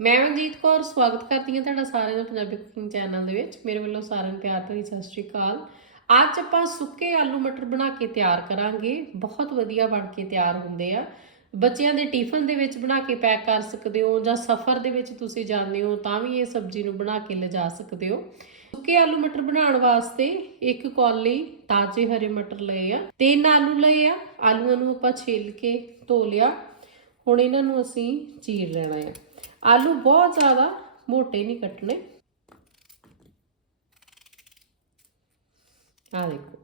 ਮੈਂ ਮਨਜੀਤ ਕੌਰ, ਸਵਾਗਤ ਕਰਦੀ ਹਾਂ ਤੁਹਾਡਾ ਸਾਰਿਆਂ ਦਾ ਪੰਜਾਬੀ ਕੁਕਿੰਗ ਚੈਨਲ ਦੇ ਵਿੱਚ। ਮੇਰੇ ਵੱਲੋਂ ਸਾਰਿਆਂ ਨੂੰ ਪਿਆਰ ਭਰੀ ਸਤਿ ਸ਼੍ਰੀ ਅਕਾਲ। ਅੱਜ ਆਪਾਂ ਸੁੱਕੇ ਆਲੂ ਮਟਰ ਬਣਾ ਕੇ ਤਿਆਰ ਕਰਾਂਗੇ। ਬਹੁਤ ਵਧੀਆ ਬਣ ਕੇ ਤਿਆਰ ਹੁੰਦੇ ਆ। ਬੱਚਿਆਂ ਦੇ ਟਿਫਨ ਦੇ ਵਿੱਚ ਬਣਾ ਕੇ ਪੈਕ ਕਰ ਸਕਦੇ ਹੋ ਜਾਂ ਸਫ਼ਰ ਦੇ ਵਿੱਚ ਤੁਸੀਂ ਜਾਂਦੇ ਹੋ ਤਾਂ ਵੀ ਇਹ ਸਬਜ਼ੀ ਨੂੰ ਬਣਾ ਕੇ ਲਿਜਾ ਸਕਦੇ ਹੋ। ਸੁੱਕੇ ਆਲੂ ਮਟਰ ਬਣਾਉਣ ਵਾਸਤੇ ਇੱਕ ਕੌਲੀ ਤਾਜ਼ੇ ਹਰੇ ਮਟਰ ਲਏ ਆ, ਤਿੰਨ ਆਲੂ ਲਏ ਆ। ਆਲੂਆਂ ਨੂੰ ਆਪਾਂ ਛਿੱਲ ਕੇ ਧੋ ਲਿਆ। ਹੁਣ ਇਹਨਾਂ ਨੂੰ ਅਸੀਂ ਚੀਰ ਲੈਣਾ ਹੈ ਆਲੂ ਬਹੁਤ ਜ਼ਿਆਦਾ ਮੋਟੇ ਨਹੀਂ ਕੱਟਣੇ। ਆ ਦੇਖੋ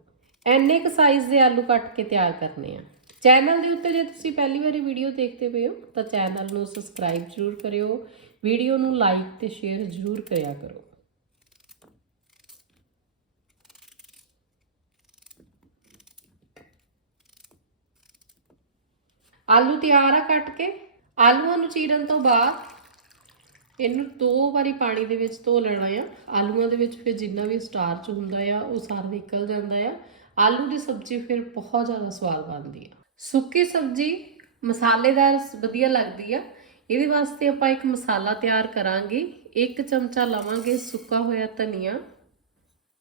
ਐਨੇ ਕ ਸਾਈਜ਼ ਦੇ ਆਲੂ ਕੱਟ ਕੇ ਤਿਆਰ ਕਰਨੇ ਆ। ਚੈਨਲ ਦੇ ਉੱਤੇ ਜੇ ਤੁਸੀਂ ਪਹਿਲੀ ਵਾਰੀ ਵੀਡੀਓ ਦੇਖਦੇ ਪਏ ਹੋ, ਤਾਂ ਚੈਨਲ ਨੂੰ ਸਬਸਕ੍ਰਾਈਬ ਜ਼ਰੂਰ ਕਰਿਓ। ਵੀਡੀਓ ਨੂੰ ਲਾਈਕ ਤੇ ਸ਼ੇਅਰ ਜ਼ਰੂਰ ਕਰਿਆ ਕਰੋ। ਆਲੂ ਤਿਆਰ ਆ ਕੱਟ ਕੇ। ਆਲੂਆਂ ਨੂੰ ਚੀਰਨ ਤੋਂ ਬਾਅਦ ਇਹਨੂੰ ਦੋ ਵਾਰੀ ਪਾਣੀ ਦੇ ਵਿੱਚ ਧੋ ਲੈਣਾ ਆ। ਆਲੂਆਂ ਦੇ ਵਿੱਚ ਫਿਰ ਜਿੰਨਾ ਵੀ ਸਟਾਰਚ ਹੁੰਦਾ ਆ, ਉਹ ਸਾਰਾ ਨਿਕਲ ਜਾਂਦਾ ਆ। ਆਲੂ ਦੀ ਸਬਜ਼ੀ ਫਿਰ ਬਹੁਤ ਜ਼ਿਆਦਾ ਸਵਾਦ ਬਣਦੀ ਆ। ਸੁੱਕੀ ਸਬਜ਼ੀ ਮਸਾਲੇਦਾਰ ਵਧੀਆ ਲੱਗਦੀ ਆ। ਇਹਦੇ ਵਾਸਤੇ ਆਪਾਂ ਇੱਕ ਮਸਾਲਾ ਤਿਆਰ ਕਰਾਂਗੇ। ਇੱਕ ਚਮਚਾ ਲਵਾਂਗੇ ਸੁੱਕਾ ਹੋਇਆ ਧਨੀਆ।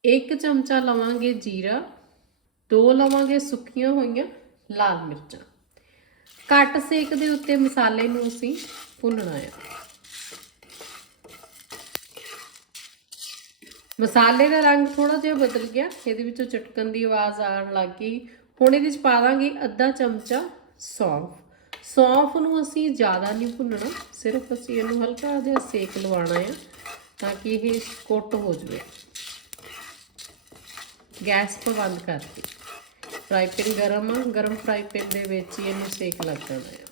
ਇੱਕ ਚਮਚਾ ਲਵਾਂਗੇ ਜੀਰਾ। ਦੋ ਲਵਾਂਗੇ ਸੁੱਕੀਆਂ ਹੋਈਆਂ ਲਾਲ ਮਿਰਚਾਂ। ਘੱਟ ਸੇਕ ਦੇ ਉੱਤੇ ਮਸਾਲੇ ਨੂੰ ਅਸੀਂ ਭੁੰਨਣਾ ਹੈ ਮਸਾਲੇ ਦਾ ਰੰਗ ਥੋੜਾ ਜਿਹਾ ਬਦਲ ਗਿਆ। ਇਹਦੇ ਵਿੱਚੋਂ ਚਟਕਣ ਦੀ ਆਵਾਜ਼ ਆਉਣ ਲੱਗ ਗਈ। ਹੁਣ ਇਹਦੇ ਵਿੱਚ ਪਾ ਦਾਂਗੇ ਅੱਧਾ ਚਮਚਾ ਸੌਂਫ। ਸੌਂਫ ਨੂੰ ਅਸੀਂ ਜ਼ਿਆਦਾ ਨਹੀਂ ਭੁੰਨਣਾ। ਸਿਰਫ ਅਸੀਂ ਇਹਨੂੰ ਹਲਕਾ ਜਿਹਾ ਸੇਕ ਲਵਾਉਣਾ ਹੈ ਤਾਂ ਕਿ ਇਹ ਕੁੱਟ ਹੋ ਜਾਵੇ। ਗੈਸ ਪਰ ਬੰਦ ਕਰਤੀ ਫਰਾਈ ਪੈਨ ਗਰਮ ਆ। ਗਰਮ ਫਰਾਈ ਪੈਨ ਦੇ ਵਿੱਚ ਹੀ ਇਹਨੂੰ ਸੇਕ ਲੱਗ ਜਾਣਾ ਹੈ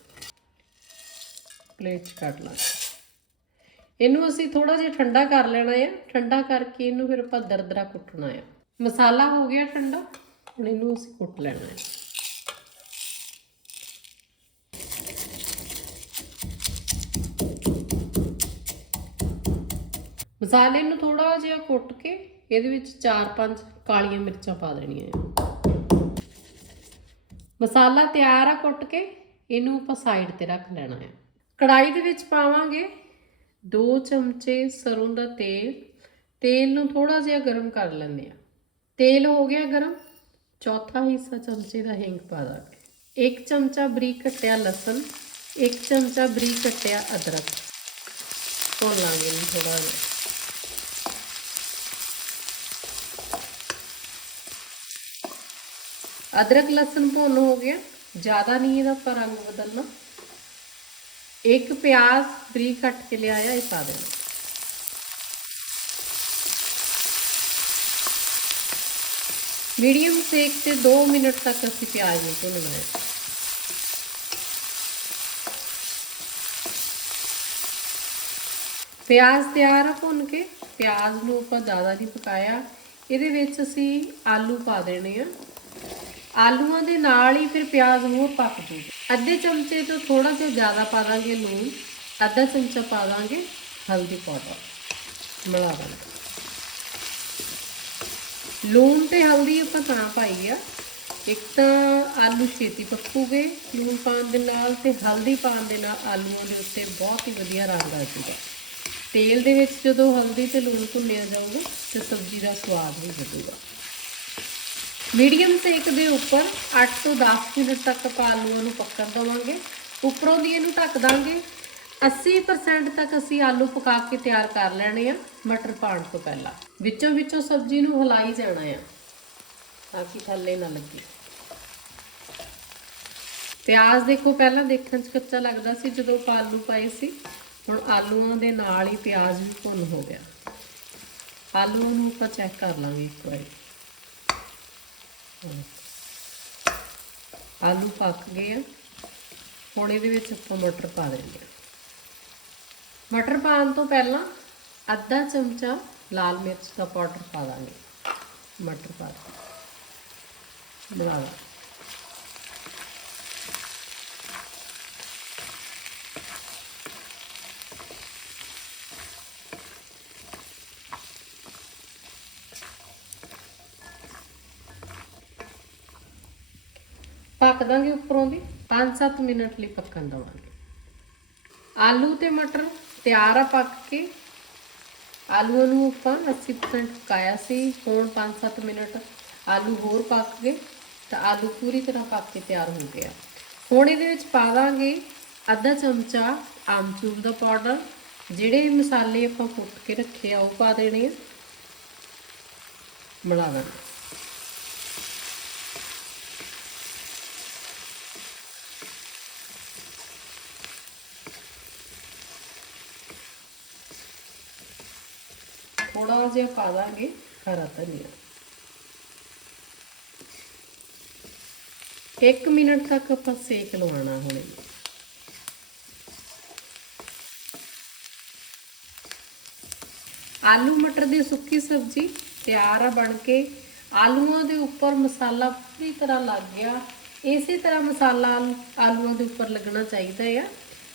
ਪਲੇਟ 'ਚ ਕੱਢ ਲਾਂਗੇ। ਇਹਨੂੰ ਅਸੀਂ ਥੋੜਾ ਜਿਹਾ ਠੰਡਾ ਕਰ ਲੈਣਾ ਆ। ਠੰਡਾ ਕਰਕੇ ਇਹਨੂੰ ਫਿਰ ਆਪਾਂ ਦਰਦਰਾ ਕੁੱਟਣਾ ਆ। ਮਸਾਲਾ ਹੋ ਗਿਆ ਠੰਡਾ, ਹੁਣ ਇਹਨੂੰ ਅਸੀਂ ਕੁੱਟ ਲੈਣਾ ਹੈ ਮਸਾਲੇ ਨੂੰ ਥੋੜਾ ਜਿਹਾ ਕੁੱਟ ਕੇ ਇਹਦੇ ਵਿੱਚ 4-5 ਕਾਲੀਆਂ ਮਿਰਚਾਂ ਪਾ ਦੇਣੀਆਂ ਹੈ ਮਸਾਲਾ ਤਿਆਰ ਆ ਕੁੱਟ ਕੇ, ਇਹਨੂੰ ਆਪਾਂ ਸਾਈਡ ਤੇ ਰੱਖ ਲੈਣਾ ਆ। ਕੜਾਈ ਦੇ ਵਿੱਚ ਪਾਵਾਂਗੇ 2 ਚਮਚੇ ਸਰੋਂ ਦਾ ਤੇਲ ਤੇਲ ਨੂੰ ਥੋੜਾ ਜਿਹਾ ਗਰਮ ਕਰ ਲੈਂਦੇ ਆ ਤੇਲ ਹੋ ਗਿਆ ਗਰਮ, ਚੌਥਾ ਹਿੱਸਾ ਚਮਚੇ ਦਾ ਹਿੰਗ ਪਾ ਦਾਂਗੇ। 1 ਚਮਚਾ ਬਰੀਕ ਕੱਟਿਆ ਲਸਣ 1 ਚਮਚਾ ਬਰੀਕ ਕੱਟਿਆ ਅਦਰਕ। ਭੁੰਨ ਲਾਂਗੇ ਥੋੜਾ ਜਿਹਾ। ਅਦਰਕ, ਲਸਣ ਭੁੰਨ ਹੋ ਗਿਆ। ਜ਼ਿਆਦਾ ਨਹੀਂ ਇਹਦਾ ਪਰ ਰੰਗ ਬਦਲਣਾ। ਇੱਕ ਪਿਆਜ਼ ਬਰੀਕ ਕੱਟ ਕੇ ਲਿਆਇਆ, ਇਹ ਪਾ ਦੇਣਾ। ਮੀਡੀਅਮ ਸੇਕ ਤੇ 2 ਮਿੰਟ ਤੱਕ ਅਸੀਂ ਪਿਆਜ਼ ਨੂੰ ਭੁੰਨਣਾ ਹੈ ਪਿਆਜ਼ ਤਿਆਰ ਆ ਭੁੰਨ ਕੇ, ਪਿਆਜ਼ ਨੂੰ ਆਪਾਂ ਜ਼ਿਆਦਾ ਨਹੀਂ ਪਕਾਇਆ। ਇਹਦੇ ਵਿੱਚ ਅਸੀਂ ਆਲੂ ਪਾ ਦੇਣੇ ਆ। ਆਲੂਆਂ ਦੇ ਨਾਲ ਹੀ ਫਿਰ ਪਿਆਜ਼ ਹੋਰ ਪੱਕ ਜੂਗਾ ਅੱਧੇ ਚਮਚੇ ਤੋਂ ਥੋੜਾ ਜਿਹਾ ਜ਼ਿਆਦਾ ਪਾ ਦਾਂਗੇ ਲੂਣ, ਅੱਧਾ ਚਮਚਾ ਪਾ ਦਾਂਗੇ ਹਲਦੀ ਪਾਊਡਰ, ਮਿਲਾ ਦਾਂਗੇ ਲੂਣ ਤੇ ਹਲਦੀ ਆਪਾਂ ਤਾਂ ਪਾਈ ਆ, ਇੱਕ ਤਾਂ ਆਲੂ ਛੇਤੀ ਪੱਕੂਗੇ, ਲੂਣ ਪਾਉਣ ਦੇ ਨਾਲ ਤੇ ਹਲਦੀ ਪਾਉਣ ਦੇ ਨਾਲ ਆਲੂਆਂ ਦੇ ਉੱਤੇ ਬਹੁਤ ਹੀ ਵਧੀਆ ਰੰਗ ਆ ਜਾਊਗਾ। ਤੇਲ ਦੇ ਵਿੱਚ ਜਦੋਂ ਹਲਦੀ ਤੇ ਲੂਣ ਭੁੰਨਿਆ ਜਾਊਗਾ, ਤੇ ਸਬਜ਼ੀ ਦਾ ਸਵਾਦ ਵੀ ਵਧੂਗਾ। ਮੀਡੀਅਮ ਸੇਕ ਦੇ ਉੱਪਰ 8 ਤੋਂ 10 ਮਿੰਟ ਤੱਕ ਆਪਾਂ ਆਲੂਆਂ ਨੂੰ ਪੱਕਣ ਦਵਾਂਗੇ। ਉੱਪਰੋਂ ਦੀ ਇਹਨੂੰ ਢੱਕ ਦਾਂਗੇ। 80% ਤੱਕ ਅਸੀਂ ਆਲੂ ਪਕਾ ਕੇ ਤਿਆਰ ਕਰ ਲੈਣੇ ਆ, ਮਟਰ ਪਾਉਣ ਤੋਂ ਪਹਿਲਾਂ। ਵਿੱਚੋਂ ਵਿੱਚੋਂ ਸਬਜ਼ੀ ਨੂੰ ਹਿਲਾਈ ਜਾਣਾ ਆ, ਤਾਂ ਕਿ ਥੱਲੇ ਨਾ ਲੱਗੇ। ਪਿਆਜ਼ ਦੇਖੋ, ਪਹਿਲਾਂ ਦੇਖਣ 'ਚ ਕੱਚਾ ਲੱਗਦਾ ਸੀ ਜਦੋਂ ਆਪਾਂ ਆਲੂ ਪਾਏ ਸੀ। ਹੁਣ ਆਲੂਆਂ ਦੇ ਨਾਲ ਹੀ ਪਿਆਜ਼ ਵੀ ਭੁੰਨ ਹੋ ਗਿਆ। ਆਲੂ ਨੂੰ ਆਪਾਂ ਚੈੱਕ ਕਰ ਲਾਂਗੇ ਇੱਕ ਵਾਰੀ। ਆਲੂ ਪੱਕ ਗਏ ਆ। ਹੁਣ ਇਹਦੇ ਵਿੱਚ ਆਪਾਂ ਮਟਰ ਪਾ ਦਿੰਦੇ ਆ। ਮਟਰ ਪਾਉਣ ਤੋਂ ਪਹਿਲਾਂ ਅੱਧਾ ਚਮਚਾ ਲਾਲ ਮਿਰਚ ਦਾ ਪਾਊਡਰ ਪਾ ਦਾਂਗੇ। ਮਟਰ ਪਾ ਦਾਂਗੇ ਮਿਲਾ ਦਾਂਗੇ ਪੱਕ ਦਾਂਗੇ ਉੱਪਰੋਂ ਦੀ 5-7 ਮਿੰਟ ਲਈ ਪੱਕਣ ਦਵਾਂਗੇ। ਆਲੂ ਤੇ ਮਟਰ ਤਿਆਰ ਆ ਪੱਕ ਕੇ। ਆਲੂਆਂ ਨੂੰ ਆਪਾਂ 80% ਪਕਾਇਆ ਸੀ, ਹੁਣ 5-7 ਮਿੰਟ ਆਲੂ ਹੋਰ ਪੱਕ ਗਏ, ਤਾਂ ਆਲੂ ਪੂਰੀ ਤਰ੍ਹਾਂ ਪੱਕ ਕੇ ਤਿਆਰ ਹੋ ਗਿਆ ਹੁਣ ਇਹਦੇ ਵਿੱਚ ਪਾ ਦਾਂਗੇ ਅੱਧਾ ਚਮਚਾ ਆਮਚੂਰ ਦਾ ਪਾਊਡਰ, ਜਿਹੜੇ ਮਸਾਲੇ ਆਪਾਂ ਕੁੱਟ ਕੇ ਰੱਖੇ ਆ, ਉਹ ਪਾ ਦੇਣੇ ਆ। ਮਿਲਾ ਦੇਣਾ। ਥੋੜਾ ਜਿਹਾ ਪਾ ਦਾਂਗੇ ਹਰਾ ਧਨੀਆ। 1 ਮਿੰਟ ਤੱਕ ਆਪਾਂ ਸੇਕ ਲਵਾਉਣਾ ਹੁਣ। ਆਲੂ ਮਟਰ ਦੀ ਸੁੱਕੀ ਸਬਜ਼ੀ ਤਿਆਰ ਆ ਬਣ ਕੇ। ਆਲੂਆਂ ਦੇ ਉੱਪਰ ਮਸਾਲਾ ਪੂਰੀ ਤਰ੍ਹਾਂ ਲੱਗ ਗਿਆ। ਇਸੇ ਤਰ੍ਹਾਂ ਮਸਾਲਾ ਆਲੂਆਂ ਦੇ ਉੱਪਰ ਲੱਗਣਾ ਚਾਹੀਦਾ ਆ।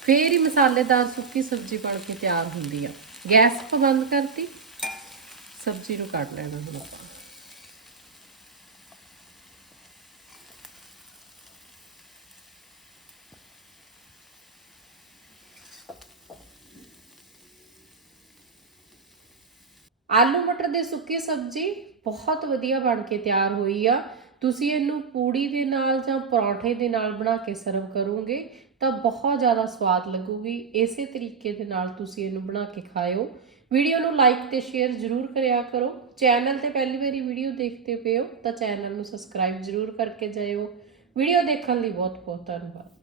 ਫੇਰ ਹੀ ਮਸਾਲੇਦਾਰ ਸੁੱਕੀ ਸਬਜ਼ੀ ਬਣ ਕੇ ਤਿਆਰ ਹੁੰਦੀ ਆ। ਗੈਸ ਬੰਦ ਕਰਤੀ। ਸਬਜ਼ੀ ਨੂੰ ਕੱਢ ਲੈਣਾ ਹੁਣ ਆਪਾਂ। ਆਲੂ ਮਟਰ ਦੇ ਸੁੱਕੀ ਸਬਜ਼ੀ ਬਹੁਤ ਵਧੀਆ ਬਣ ਕੇ ਤਿਆਰ ਹੋਈ ਆ। ਤੁਸੀਂ ਇਹਨੂੰ ਪੂੜੀ ਦੇ ਨਾਲ ਜਾਂ ਪਰੌਂਠੇ ਦੇ ਨਾਲ ਬਣਾ ਕੇ ਸਰਵ ਕਰੋਗੇ ਤਾਂ ਬਹੁਤ ਜ਼ਿਆਦਾ ਸਵਾਦ ਲੱਗੂਗੀ। ਇਸੇ ਤਰੀਕੇ ਦੇ ਨਾਲ ਤੁਸੀਂ ਇਹਨੂੰ ਬਣਾ ਕੇ ਖਾਇਓ। ਵੀਡੀਓ ਨੂੰ ਲਾਈਕ ਤੇ ਸ਼ੇਅਰ ਜ਼ਰੂਰ ਕਰਿਆ ਕਰੋ। ਚੈਨਲ ਤੇ ਪਹਿਲੀ ਵਾਰੀ ਵੀਡੀਓ ਦੇਖਦੇ ਪਏ ਹੋ ਤਾਂ ਚੈਨਲ ਨੂੰ ਸਬਸਕ੍ਰਾਈਬ ਜ਼ਰੂਰ ਕਰਕੇ ਜਾਇਓ। ਵੀਡੀਓ ਦੇਖਣ ਲਈ ਬਹੁਤ ਬਹੁਤ ਧੰਨਵਾਦ।